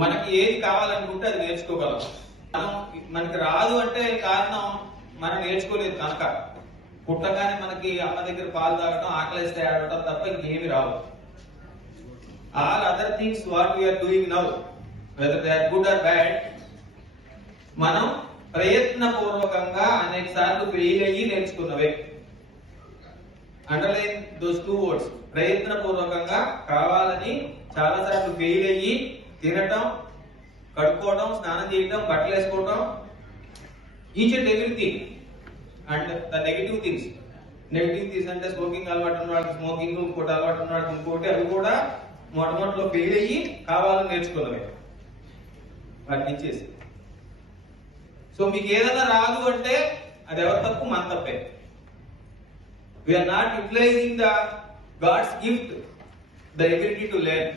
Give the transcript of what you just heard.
మనకి ఏది కావాలనుకుంటే అది నేర్చుకోగలం. మనకి రాదు అంటే కారణం మనం నేర్చుకోలేదు కనుక. పుట్టగానే మనకి అమ్మ దగ్గర పాలు తాగడం, ఆకలిస్తే ఆడటం తప్ప ఇంకేమి రావు. All other things what we are doing now, whether they are good or bad, మనం ప్రయత్నపూర్వకంగా అనేక సార్లు ఫెయిల్ అయ్యి నేర్చుకున్నవే. Underline those two words. ప్రయత్నపూర్వకంగా కావాలని చాలా సార్లు ఫెయిల్ అయ్యి తినటం, కడుక్కోవడం, స్నానం చేయటం, బట్టలు వేసుకోవటం, each and everything. And the negative things అంటే స్మోకింగ్ అలవాటు ఉన్నవాడు స్మోకింగ్, ఇంకోటి అలవాటు ఉన్నవాడు ఇంకోటి, అవి కూడా మొట్టమొదటిలో ఫెయిల్ అయ్యి కావాలని నేర్చుకున్నవే వాటిని ఇచ్చేసి. సో మీకు ఏదైనా రాదు అంటే అది ఎవరి తప్పు? మన తప్పే. We are not utilizing the god's gift, the ability to learn.